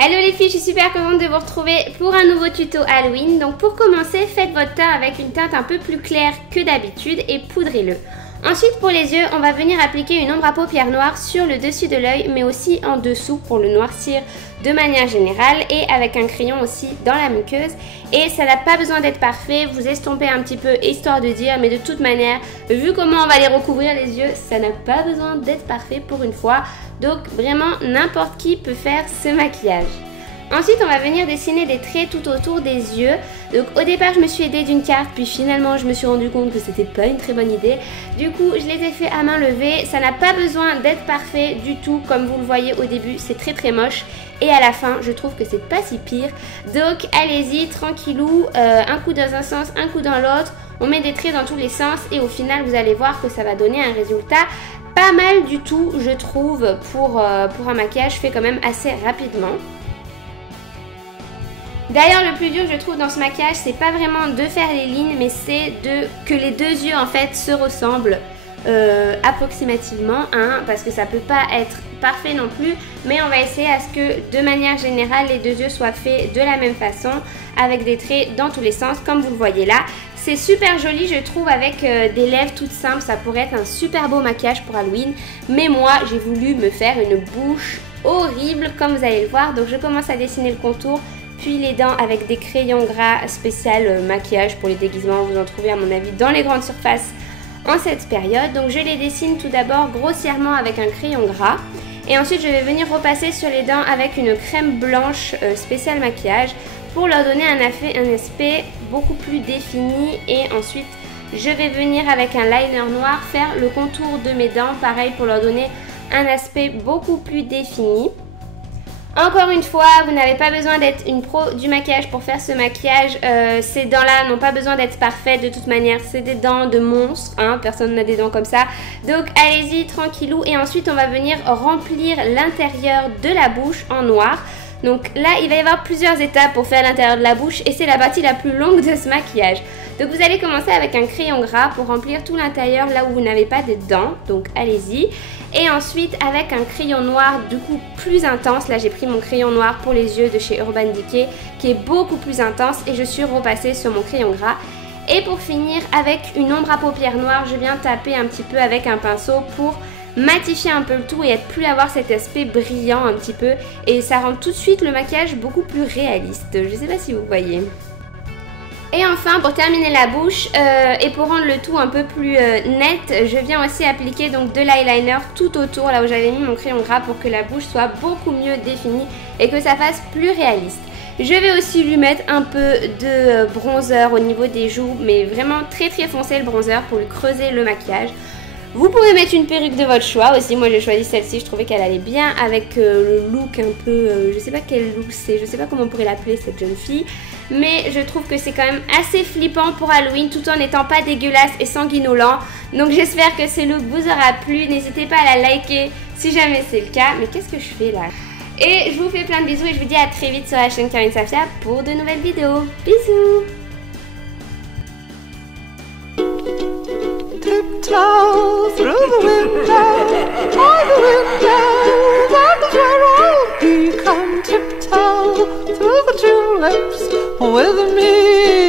Hello les filles, je suis super contente de vous retrouver pour un nouveau tuto Halloween. Donc pour commencer, faites votre teint avec une teinte un peu plus claire que d'habitude et poudrez-le. Ensuite pour les yeux, on va venir appliquer une ombre à paupières noire sur le dessus de l'œil mais aussi en dessous pour le noircir de manière générale et avec un crayon aussi dans la muqueuse. Et ça n'a pas besoin d'être parfait, vous estompez un petit peu histoire de dire, mais de toute manière, vu comment on va les recouvrir les yeux, ça n'a pas besoin d'être parfait pour une fois. Donc vraiment n'importe qui peut faire ce maquillage. Ensuite on va venir dessiner des traits tout autour des yeux. Donc au départ je me suis aidée d'une carte, puis finalement je me suis rendu compte que c'était pas une très bonne idée. Du coup je les ai fait à main levée, ça n'a pas besoin d'être parfait du tout comme vous le voyez au début, c'est très moche. Et à la fin je trouve que c'est pas si pire. Donc allez-y tranquillou, un coup dans un sens, un coup dans l'autre. On met des traits dans tous les sens et au final vous allez voir que ça va donner un résultat pas mal du tout je trouve pour un maquillage fait quand même assez rapidement. D'ailleurs le plus dur je trouve dans ce maquillage c'est pas vraiment de faire les lignes mais c'est que les deux yeux en fait se ressemblent approximativement hein, parce que ça peut pas être parfait non plus mais on va essayer à ce que de manière générale les deux yeux soient faits de la même façon avec des traits dans tous les sens comme vous le voyez là. C'est super joli je trouve avec des lèvres toutes simples, ça pourrait être un super beau maquillage pour Halloween mais moi j'ai voulu me faire une bouche horrible comme vous allez le voir. Donc je commence à dessiner le contour puis les dents avec des crayons gras spécial maquillage pour les déguisements, vous en trouvez à mon avis dans les grandes surfaces en cette période. Donc je les dessine tout d'abord grossièrement avec un crayon gras et ensuite je vais venir repasser sur les dents avec une crème blanche spécial maquillage pour leur donner un aspect beaucoup plus défini. Et ensuite je vais venir avec un liner noir faire le contour de mes dents, pareil pour leur donner un aspect beaucoup plus défini. Encore une fois, vous n'avez pas besoin d'être une pro du maquillage pour faire ce maquillage. Ces dents-là n'ont pas besoin d'être parfaites de toute manière. C'est des dents de monstre, hein, personne n'a des dents comme ça. Donc allez-y tranquillou. Et ensuite, on va venir remplir l'intérieur de la bouche en noir. Donc là, il va y avoir plusieurs étapes pour faire l'intérieur de la bouche et c'est la partie la plus longue de ce maquillage. Donc vous allez commencer avec un crayon gras pour remplir tout l'intérieur là où vous n'avez pas de dents. Donc allez-y. Et ensuite avec un crayon noir du coup plus intense. Là j'ai pris mon crayon noir pour les yeux de chez Urban Decay qui est beaucoup plus intense et je suis repassée sur mon crayon gras. Et pour finir avec une ombre à paupières noire, je viens taper un petit peu avec un pinceau pour matifier un peu le tout et être plus avoir cet aspect brillant un petit peu. Et ça rend tout de suite le maquillage beaucoup plus réaliste. Je sais pas si vous voyez. Et enfin pour terminer la bouche et pour rendre le tout un peu plus net, je viens aussi appliquer donc de l'eyeliner tout autour là où j'avais mis mon crayon gras pour que la bouche soit beaucoup mieux définie et que ça fasse plus réaliste. Je vais aussi lui mettre un peu de bronzer au niveau des joues mais vraiment très foncé le bronzer pour lui creuser le maquillage. Vous pouvez mettre une perruque de votre choix aussi, moi j'ai choisi celle-ci, je trouvais qu'elle allait bien avec le look un peu, je sais pas quel look c'est, je sais pas comment on pourrait l'appeler cette jeune fille. Mais je trouve que c'est quand même assez flippant pour Halloween tout en n'étant pas dégueulasse et sanguinolent. Donc j'espère que ce look vous aura plu, n'hésitez pas à la liker si jamais c'est le cas. Mais qu'est-ce que je fais là? Et je vous fais plein de bisous et je vous dis à très vite sur la chaîne Karine Safia pour de nouvelles vidéos. Bisous! Tiptoe through the window, all the windows and the cherub. He come tiptoe through the tulips with me.